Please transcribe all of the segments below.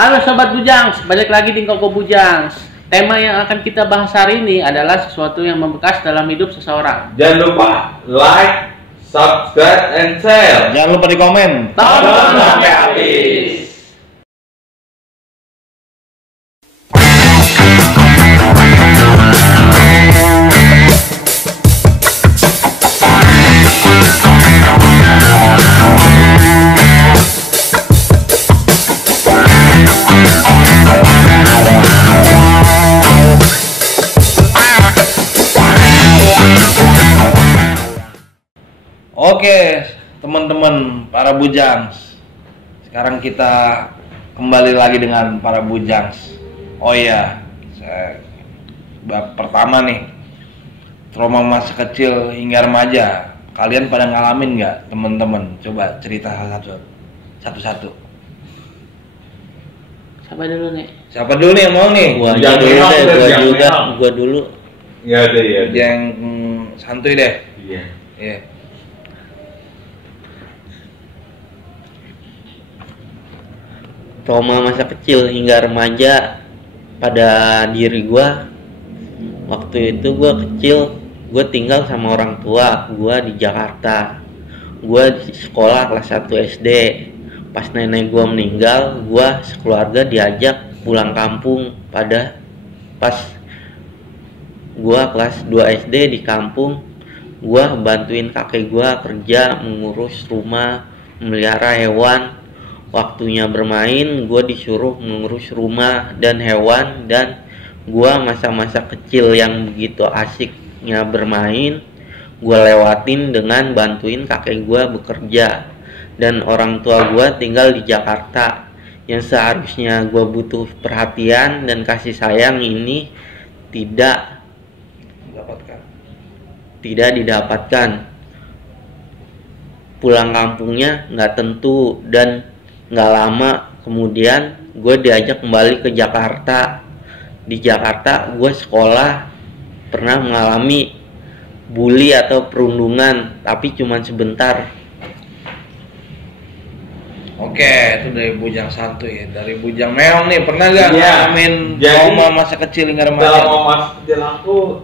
Halo Sobat Bujangs, balik lagi di Koko Bujangs. Tema yang akan kita bahas hari ini adalah sesuatu yang membekas dalam hidup seseorang. Jangan lupa like, subscribe, and share. Jangan lupa di komen. Tonton sampai habis. Oke, teman-teman para bujangs. Sekarang kita kembali lagi dengan para bujangs. Oh iya, bab pertama nih, trauma masa kecil hingga remaja. Kalian pada ngalamin nggak, teman-teman? Coba cerita satu-satu. Siapa dulu nih? Siapa dulu nih yang mau nih? Gua Yang dulu memang deh, dan gua yang juga, memang. gua dulu. Ya deh ya. Yang santuy deh. Iya. Iya. Trauma masa kecil hingga remaja pada diri gua. Waktu itu gua kecil, gua tinggal sama orang tua gua di Jakarta. Gua di sekolah kelas 1 SD. Pas nenek gua meninggal, gua sekeluarga diajak pulang kampung. Pas gua kelas 2 SD di kampung, gua bantuin kakek gua kerja mengurus rumah, memelihara hewan. Waktunya bermain, gue disuruh mengurus rumah dan hewan, dan gue masa-masa kecil yang begitu asiknya bermain, gue lewatin dengan bantuin kakek gue bekerja. Dan orang tua gue tinggal di Jakarta, yang seharusnya gue butuh perhatian dan kasih sayang ini tidak didapatkan. Pulang kampungnya nggak tentu, dan nggak lama kemudian gue diajak kembali ke Jakarta. Di Jakarta gue sekolah pernah mengalami bully atau perundungan, tapi cuma sebentar. Oke, itu dari bujang santuy ya. Dari bujang meong nih, pernah gak Iya. ngalamin Jadi, trauma masa kecil hingga remaja? Dalam masa kecil aku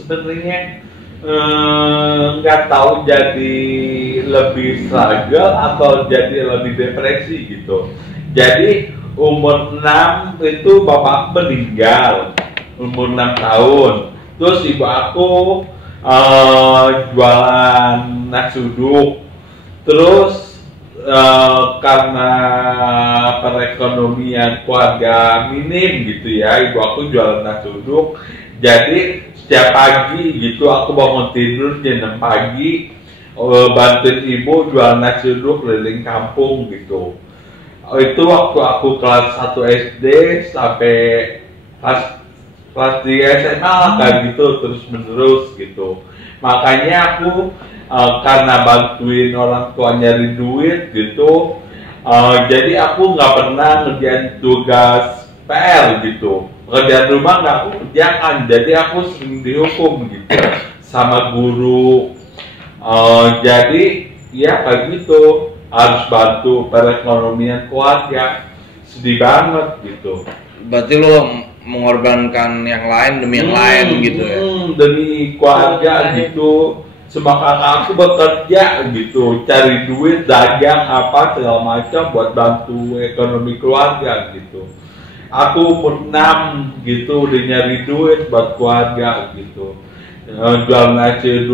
sebenarnya nggak tahu jadi lebih struggle atau jadi lebih depresi gitu. Jadi umur 6 itu bapak meninggal, umur 6 tahun. Terus ibu aku jualan nasi uduk. Terus karena perekonomian keluarga minim gitu ya, ibu aku jualan nasi uduk. Jadi setiap pagi gitu aku bangun tidur jam 6 pagi, bantuin ibu jualan nasi uduk keliling kampung gitu. Itu waktu aku kelas 1 SD sampai kelas 3 SMA lah, kayak gitu terus menerus gitu. Makanya aku karena bantuin orang tua nyari duit gitu, jadi aku nggak pernah ngerjain tugas PR gitu. Pekerjaan rumah nggak aku kerjakan, jadi aku sering dihukum gitu sama guru. Jadi ya kayak gitu, harus bantu perekonomian keluarga. Sedih banget gitu. Berarti lo mengorbankan yang lain demi yang lain gitu ya? Demi keluarga gitu. Semua kakak aku bekerja gitu, cari duit, dagang apa segala macam buat bantu ekonomi keluarga gitu. Aku umur 6 gitu udah nyari duit buat keluarga gitu. Jualan nasi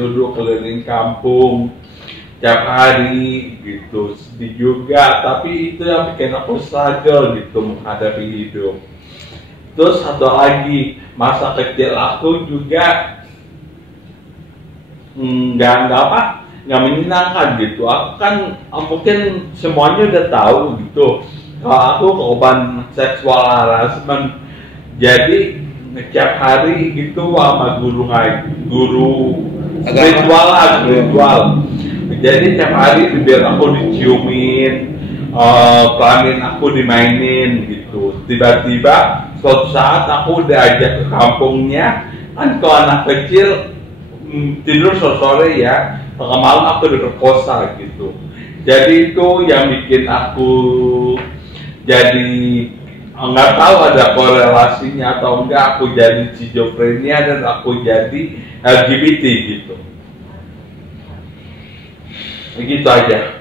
uduk keliling kampung tiap hari gitu. Sedih juga, tapi itu yang bikin aku struggle gitu menghadapi hidup. Terus satu lagi, masa kecil aku juga nggak menyenangkan gitu. Aku kan mungkin semuanya udah tahu gitu. Kalau aku korban seksual harassment, jadi setiap hari gitu sama guru spiritual. Jadi tiap hari biar aku diciumin, kelamin aku dimainin gitu. Tiba-tiba suatu saat aku udah ajak ke kampungnya, kan kalau anak kecil tidur sore ya, tengah malam aku diperkosa gitu. Jadi itu yang bikin aku jadi nggak tahu ada korelasinya atau enggak aku jadi schizophrenia dan aku jadi LGBT gitu. Begitu aja.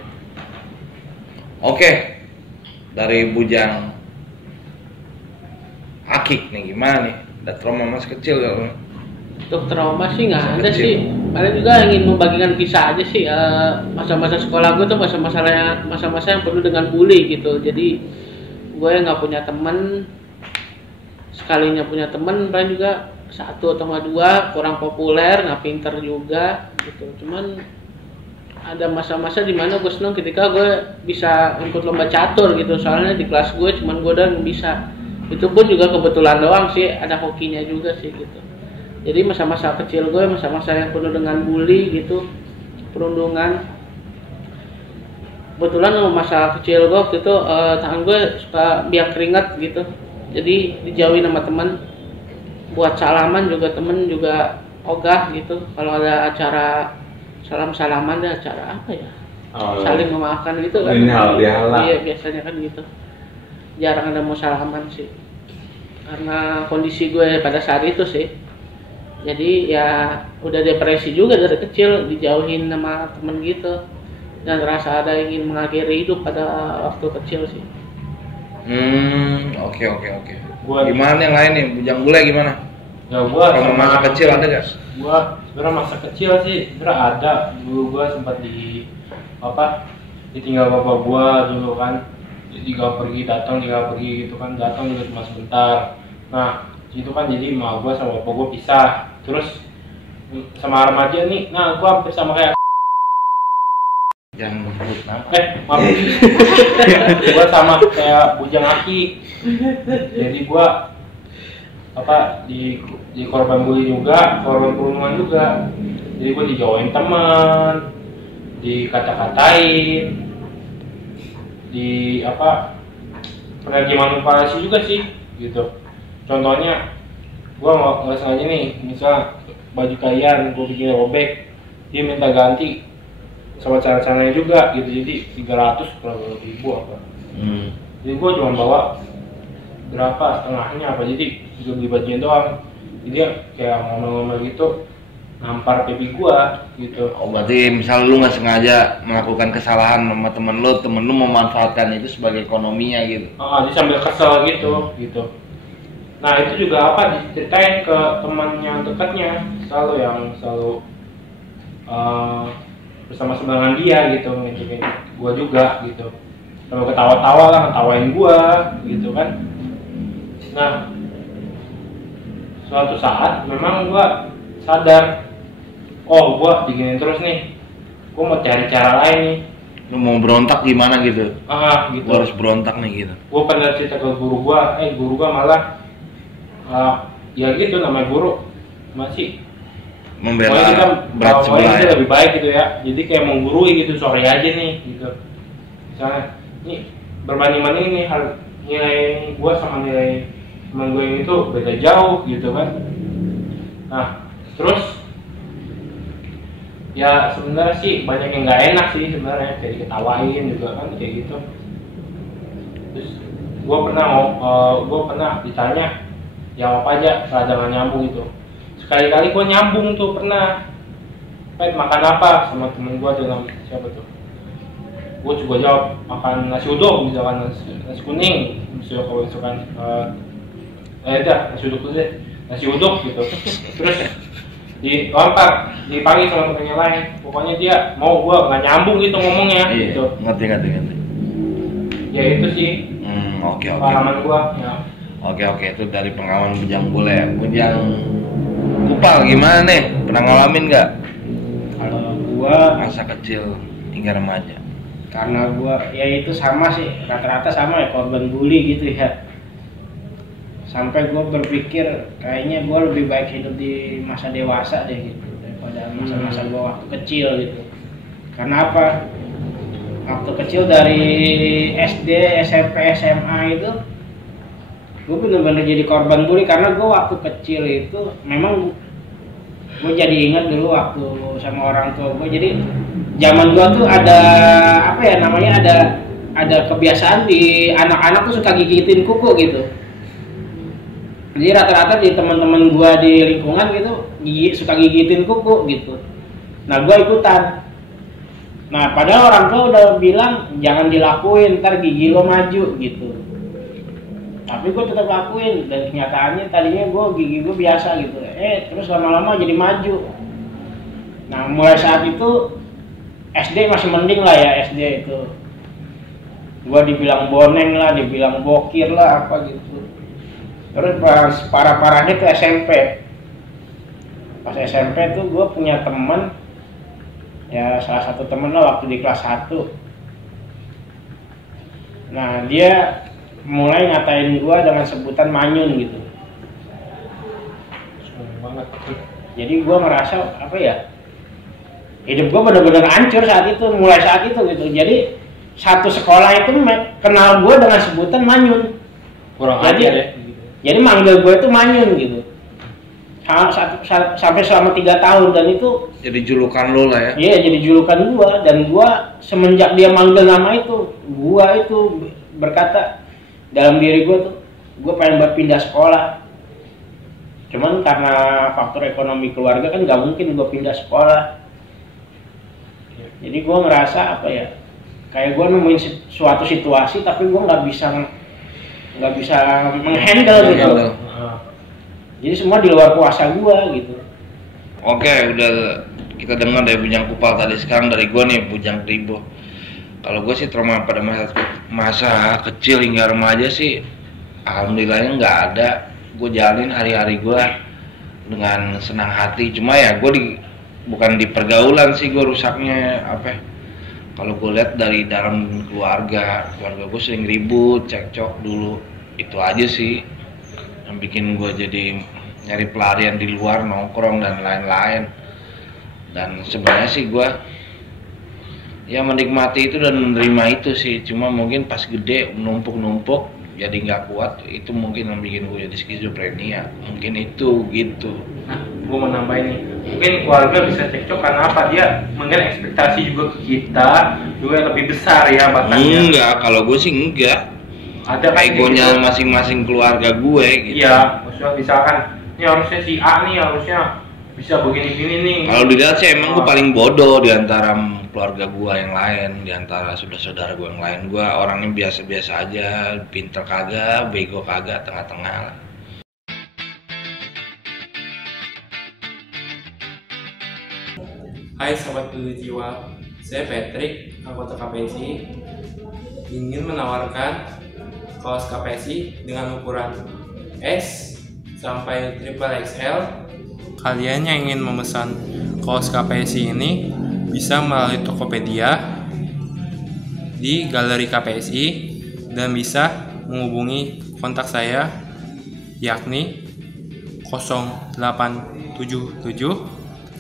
Oke, dari Bujang Akik nih gimana nih? Ada trauma masa kecil gak? Untuk trauma sih nggak Masa ada kecil. sih. Paling juga ingin membagikan kisah aja sih. Masa-masa sekolah gue tuh masa-masa yang penuh dengan bully gitu. Jadi gue nggak punya temen, sekalinya punya temen paling juga satu atau nggak dua, kurang populer, nggak pinter juga gitu. Cuman ada masa-masa dimana gue seneng ketika gue bisa ikut lomba catur gitu. Soalnya di kelas gue cuman gue doang yang bisa. Itu pun juga kebetulan doang sih, ada hokinya juga sih gitu. Jadi masa-masa kecil gue, masa-masa yang penuh dengan bully gitu, perundungan. Kebetulan masa kecil gue waktu itu tangan gue suka biak keringat gitu. Jadi dijauhin sama teman. Buat salaman juga temen juga ogah gitu. Kalau ada acara salam-salaman, ada acara apa ya? Saling memaafkan gitu kan. Ini hal biasa. Iya, biasanya kan gitu. Jarang ada mau salaman sih. Karena kondisi gue pada saat itu sih. Jadi ya udah depresi juga dari kecil, dijauhin sama temen gitu. Dan rasa ada ingin mengakhiri hidup pada waktu kecil sih. Oke. Gua Gimana yang lain nih? Bujang Bule gimana? ya gua Trauma sama masa kecil ada gak? Gua sebenarnya masa kecil sih sebenarnya ada. Dulu gua sempat ditinggal bapak gua dulu kan. Ditinggal pergi gitu kan, datang juga cuma sebentar. Nah itu kan jadi emak gua sama bapak gua pisah. Terus sama remaja nih, nah gua hampir sama kayak Jangan sebut nama. maaf. Gua sama kayak Bujang Aki. Jadi gua di korban bully juga, korban perundungan juga. Jadi gua dijauhin teman, dikata-katain, pernah dimanipulasi juga sih gitu. Contohnya gua nggak sengaja nih, misal baju kalian gua bikin robek, dia minta ganti sama cara-caranya juga gitu. Jadi 300 kurang ribu apa. Jadi gua cuma bawa berapa setengahnya apa, jadi juga beli bajunya doang. Jadi dia kayak ngomel-ngomel gitu, nampar pipi gua gitu. Oh berarti misal lu nggak sengaja melakukan kesalahan sama temen lu memanfaatkan itu sebagai ekonominya gitu. Dia sambil kesel gitu. Nah itu juga diceritain ke temannya dekatnya, selalu bersama seberangan dia gitu kayak gua juga gitu. Sama ketawa-tawa lah, ngetawain gua gitu kan. Nah suatu saat memang gua sadar, oh gua diginin terus nih, gua mau cari cara lain nih. Lu mau berontak gimana gitu? Gitu. Lu harus berontak nih gitu. Gua pernah cerita ke guru gua malah ya gitu, namanya guru masih Membela kita berat sebelah itu ya. lebih baik gitu ya. Jadi kayak menggurui gitu, sorry aja nih gitu. Misalnya nih berbanding-banding nih nilai gua sama nilai teman gue ini tuh beda jauh gitu kan. Nah terus ya sebenarnya sih banyak yang nggak enak sih sebenarnya, kayak diketawain juga kan kayak gitu. Terus gue pernah ditanya jawab aja saat jangan nyambung itu. Sekali-kali gue nyambung tuh pernah, makan apa sama temen gue dengan siapa tuh? Gue juga jawab makan nasi uduk, misalkan nasi kuning, misalnya kalau misalkan nasi uduk dulu deh, nasi uduk gitu. Terus dilempar, dipanggil sama temennya lain. Pokoknya dia mau gue nggak nyambung gitu ngomongnya. Iya, Gitu. ngerti. Ya itu sih Oke. pengalaman gue. Ya. Oke, itu dari pengalaman Bujang Bule. Bujang Kupal gimana nih? Pernah ngalamin nggak Kalau gua masa kecil hingga remaja? karena gua ya itu sama sih, rata-rata sama ya, korban bully gitu ya. Sampai gua berpikir kayaknya gua lebih baik hidup di masa dewasa deh gitu daripada masa-masa gua waktu kecil gitu. Karena apa? Waktu kecil dari SD, SMP, SMA itu gue bener-bener jadi korban bully. Karena gue waktu kecil itu memang gue jadi ingat dulu waktu sama orang tua gue. Jadi zaman gue tuh ada ada kebiasaan di anak-anak tuh suka gigitin kuku gitu. Jadi rata-rata di teman-teman gua di lingkungan gitu suka gigitin kuku gitu. Nah gua ikutan. Nah padahal orang tua udah bilang jangan dilakuin, ntar gigi lo maju gitu. Tapi gue tetap lakuin dan kenyataannya tadinya gigi gue biasa gitu. Terus lama-lama jadi maju. Nah mulai saat itu SD masih mending lah ya, SD itu. Gue dibilang boneng lah, dibilang bokir lah apa gitu. Terus pas parah-parahnya ke SMP. Pas SMP tuh gue punya temen, ya salah satu temen lah waktu di kelas 1. Nah dia mulai ngatain gua dengan sebutan manyun gitu. Banget. Jadi gua merasa apa ya? Hidup gua benar-benar hancur saat itu, mulai saat itu gitu. Jadi satu sekolah itu kenal gua dengan sebutan manyun. Kurang jadi, ajar ya. Jadi manggil gua itu manyun gitu. Sampai selama 3 tahun dan itu Jadi julukan lo lah ya. Iya, jadi julukan gua dan gua semenjak dia manggil nama itu, gua itu berkata dalam diri gue tuh, gue pengen buat pindah sekolah. Cuman karena faktor ekonomi keluarga kan nggak mungkin gue pindah sekolah. Jadi gue ngerasa apa ya, kayak gue nemuin suatu situasi tapi gue nggak bisa menghandle gitu. Jadi semua di luar kuasa gue gitu. Oke, udah kita dengar dari Bujang Kupal tadi. Sekarang dari gue nih, Bujang Kribo. Kalau gue sih trauma pada masa kecil hingga remaja sih alhamdulillahnya nggak ada. Gue jalanin hari-hari gue dengan senang hati. Cuma ya gue bukan di pergaulan sih gue rusaknya apa ya. Kalau gue lihat dari dalam keluarga gue sering ribut, cekcok dulu. Itu aja sih yang bikin gue jadi nyari pelarian di luar, nongkrong dan lain-lain. Dan sebenarnya sih gue ya menikmati itu dan menerima itu sih, cuma mungkin pas gede numpuk jadi nggak kuat, itu mungkin yang bikin gue jadi skizofrenia, mungkin itu gitu. Nah, gue mau nambahin nih, mungkin keluarga bisa cekcok karena apa? Dia mungkin ekspektasi juga ke kita juga lebih besar ya batasnya. Enggak, kalau gue sih enggak. Ada kan egonya gitu. Masing-masing keluarga gue gitu. Iya, maksudnya misalkan ini harusnya si A nih harusnya bisa begini-gini nih. Kalau dilihat sih emang gue paling bodoh di antara keluarga gue yang lain, di antara saudara-saudara gue yang lain. Gue orangnya biasa-biasa aja, pinter kagak, bego kagak, tengah-tengah lah. Hai Sobat Bulu Jiwa, saya Patrick, anggota KPSI, ingin menawarkan kaos KPSI dengan ukuran S sampai XXL. Kalian yang ingin memesan kaos KPSI ini bisa melalui Tokopedia di Galeri KPSI dan bisa menghubungi kontak saya yakni 0877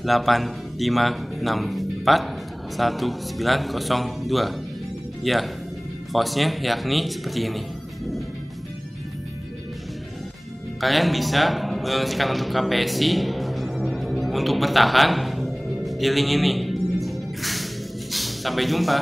8564 1902. Ya, kaosnya yakni seperti ini. Kalian bisa mendonasikan untuk KPSI untuk bertahan di link ini. Sampai jumpa.